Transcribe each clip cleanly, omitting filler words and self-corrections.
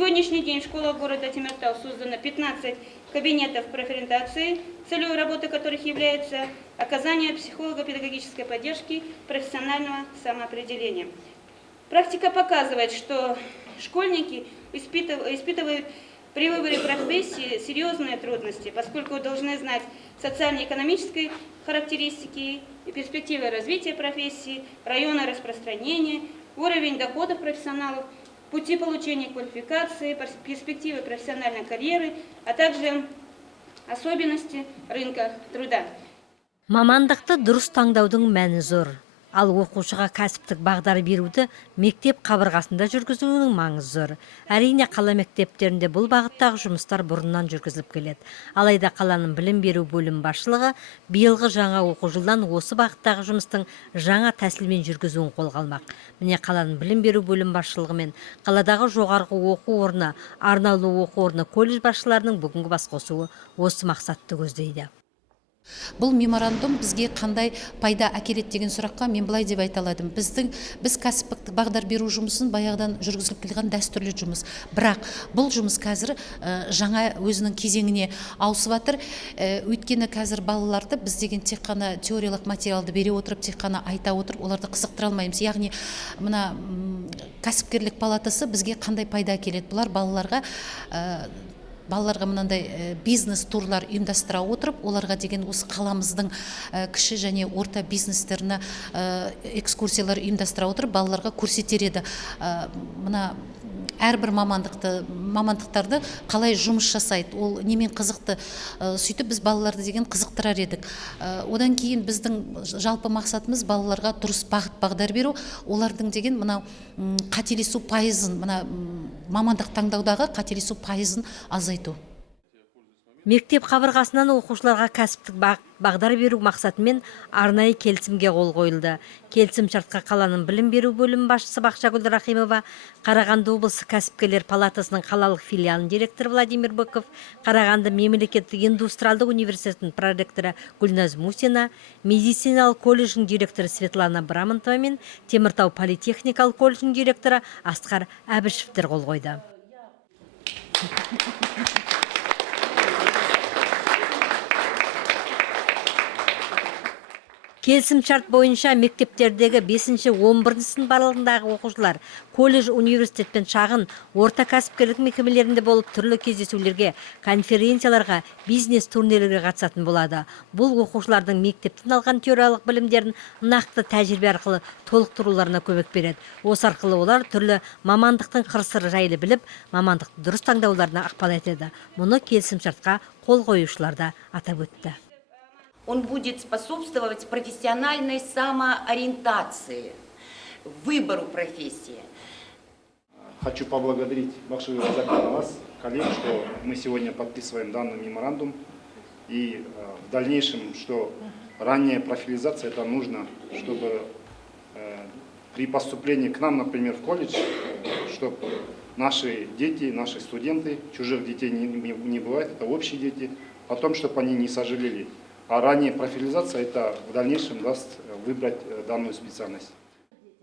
сегодняшний день в школах города Темиртау создано 15 кабинетов профориентации, целью работы которых является оказание психолого-педагогической поддержки профессионального самоопределения. Практика показывает, что школьники испытывают при выборе профессии серьезные трудности, поскольку должны знать социально-экономические характеристики и перспективы развития профессии, районы распространения, уровень доходов профессионалов, пути получения квалификации, перспективы профессиональной карьеры, а также особенности рынка труда. Мамандықты дұрыс таңдаудың мәні зор. Ал оқушыға кәсіптік бағдар беруді мектеп қабырғасында жүргізуінің маңызы зор. Әрине қала мектептерінде бұл бағыттағы жұмыстар бұрыннан жүргізіліп келеді. Алайда қаланың білім беру бөлім басшылығы биылғы жаңа оқу жылдан осы бағыттағы жұмыстың жаңа тәсілмен жүргізуін қолға алмақ. Міне қаланың білім беру бөлім басшылығы мен қаладағы жоғарғы оқу орны, арнаулы оқу орны колледж басшыларының бүгінгі басқосуы осы мақсатты көздейді. Бұл меморандум бізге қандай пайда әкеледі деген сұраққа мен былай деп айта аладым. Біз кәсіптік бағдар беру жұмысын баяғыдан жүргізіліп келген дәстүрлі жұмыс. Бірақ бұл жұмыс қазір жаңа өзінің кезеңіне ауысып жатыр. Өйткені қазір балаларды біз деген тек қана теориялық материалды бере отырып, тек қана айта отырып, оларды қызықтыра алмаймыз. Яғни мына кәсіпкерлік палатасы бізге қандай пайда әкеледі? Бұлар балаларға мынандай бизнес турлар ұйымдастыра отырып, оларға деген осы қаламыздың кіші және орта бизнестеріне экскурсиялар ұйымдастыра отырып, балаларға көрсетер еді. Мына әрбір мамандықтарды қалай жұмыс жасайды, ол немен қызықты, сөйтіп біз балаларды деген қызықтырар едік. Одан кейін біздің жалпы мақсатымыз балаларға дұрыс бағдар беру, олардың деген мына қателесу пайызын, мына мамандық таңдаудағы қателесу пайызын азайту. Мектеп қабырғасынан оқушыларға кәсіптік бағдар беру мақсатымен арнайы келісімге қол қойылды. Келісім шартқа қаланың білім беру бөлім басшысы Бақшагүл Рахимова, Қарағанды облысы кәсіпкерлер палатасының қалалық филиалының директоры Владимир Быков, Қарағанды мемлекеттік индустриалдық университетінің проректоры Гүлназ Мусина, медициналық колледждің директоры Светлана Брамонтова мен Теміртау политехникалық колледждің директоры Асқар Әбішевтер қол қойды. Келісім шарт бойынша мектептердегі 5-11 сынып аралығындағы оқушылар колледж, университет пен шағын орта кәсіпкерлік мекемелерінде болып түрлі кездесулерге, конференцияларға, бизнес турнирлерге қатысатын болады. Бұл оқушылардың мектептен алған теориялық білімдерін нақты тәжірибе арқылы толықтыруларына көмек береді. Осы арқылы олар түрлі мамандықтың қыр-сыры жайлы біліп, мамандықты дұрыс таңдауларына ықпал етеді. Мұны келісім шартқа қол қоюшылар да атап өтті. Он будет способствовать профессиональной самоориентации, выбору профессии. Хочу поблагодарить Бақшагүл вас, коллег, что мы сегодня подписываем данный меморандум. И в дальнейшем, что ранняя профилизация это нужно, чтобы при поступлении к нам, например, в колледж, чтобы наши дети, наши студенты, чужих детей не бывает, это общие дети, о том, чтобы они не сожалели. А ранняя профилизация это в дальнейшем даст выбрать данную специальность.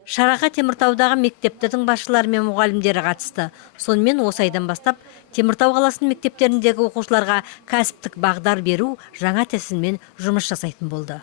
Шараға Теміртаудағы мектептердің басшылары мен мұғалімдері қатысты. Сонымен осы айдан бастап Теміртау қаласының мектептеріндегі оқушыларға кәсіптік бағдар беру жаңа тәсілмен жұмыс жасайтын болды.